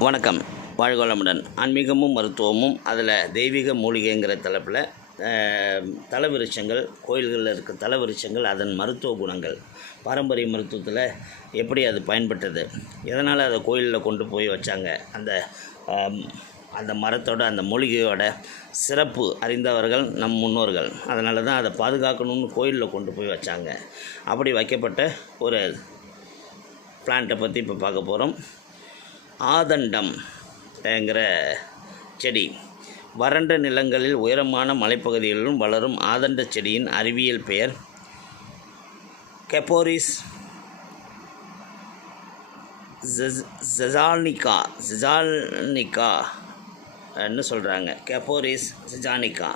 வணக்கம். வாழ்கோளமுடன். ஆன்மீகமும் மருத்துவமும் அதில் தெய்வீக மூலிகைங்கிற தலைப்பில் அஹ், கோயில்களில் இருக்க தலவிருட்சங்கள் அதன் மருத்துவ குணங்கள். பாரம்பரிய மருத்துவத்தில் எப்படி அது பயன்பட்டது எதனால் அதை கோயிலில் கொண்டு போய் வச்சாங்க? அந்த அந்த மரத்தோட அந்த மூலிகையோட சிறப்பு அறிந்தவர்கள் நம் முன்னோர்கள். அதனால தான் அதை பாதுகாக்கணும்னு கோயிலில் கொண்டு போய் வச்சாங்க. அப்படி வைக்கப்பட்ட ஒரு பிளான்ட்டை பற்றி இப்போ பார்க்க போகிறோம் ஆதண்டம் என்கிற செடி. வறண்ட நிலங்களில் உயரமான மலைப்பகுதிகளிலும் வளரும் ஆதண்ட செடியின் அறிவியல் பெயர் கெப்போரிஸ் ஜெசால்னிகா ஜெசால்னிகா ன்னு சொல்கிறாங்க கெப்போரிஸ் ஜிஜானிகா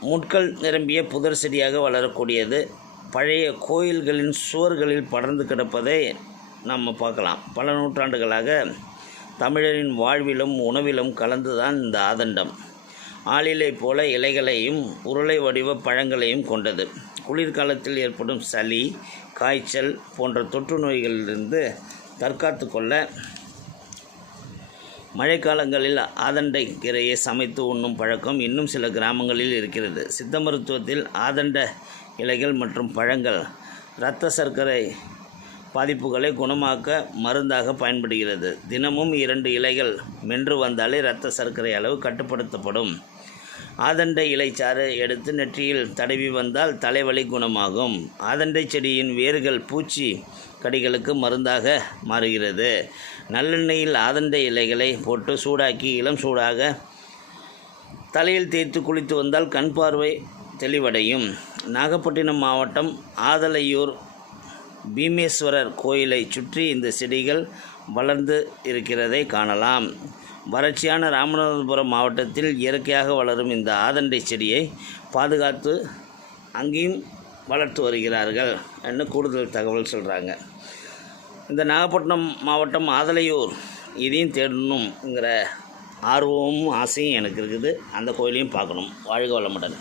முட்கள் நிரம்பிய புதர் செடியாக வளரக்கூடியது. பழைய கோயில்களின் சுவர்களில் படர்ந்து கிடப்பதை நம்ம பார்க்கலாம். பல நூற்றாண்டுகளாக தமிழரின் வாழ்விலும் உணவிலும் கலந்துதான் இந்த ஆதண்டம். ஆளிலை போல இலைகளையும் உருளை வடிவ பழங்களையும் கொண்டது. குளிர்காலத்தில் ஏற்படும் சளி காய்ச்சல் போன்ற தொற்று நோய்களிலிருந்து தற்காத்து கொள்ள மழைக்காலங்களில் ஆதண்டை கீரையை சமைத்து உண்ணும் பழக்கம் இன்னும் சில கிராமங்களில் இருக்கிறது. சித்த மருத்துவத்தில் ஆதண்ட இலைகள் மற்றும் பழங்கள் இரத்த சர்க்கரை பாதிப்புகளை குணமாக்க மருந்தாக பயன்படுகிறது. தினமும் இரண்டு இலைகள் மென்று வந்தாலே இரத்த சர்க்கரை அளவு கட்டுப்படுத்தப்படும். ஆதண்டை இலைச்சாறு எடுத்து நெற்றியில் தடவி வந்தால் தலைவலி குணமாகும். ஆதண்டை செடியின் வேர்கள் பூச்சி கடிகளுக்கு மருந்தாக மாறுகிறது. நல்லெண்ணெயில் ஆதண்டை இலைகளை போட்டு சூடாக்கி இளம் சூடாக தலையில் தேய்த்து குளித்து வந்தால் கண் பார்வை தெளிவடையும். நாகப்பட்டினம் மாவட்டம் ஆதலையூர் பீமேஸ்வரர் கோயிலை சுற்றி இந்த செடிகள் வளர்ந்து இருக்கிறதை காணலாம். வறட்சியான ராமநாதபுரம் மாவட்டத்தில் இயற்கையாக வளரும் இந்த ஆதண்டை செடியை பாதுகாத்து அங்கேயும் வளர்த்து வருகிறார்கள் என்று கூடுதல் தகவல் சொல்கிறாங்க இந்த நாகப்பட்டினம் மாவட்டம் ஆதலையூர். இதையும் தேடணுங்கிற ஆர்வமும் ஆசையும் எனக்கு இருக்குது. அந்த கோயிலையும் பார்க்கணும். வாழ்க வளமுடன்.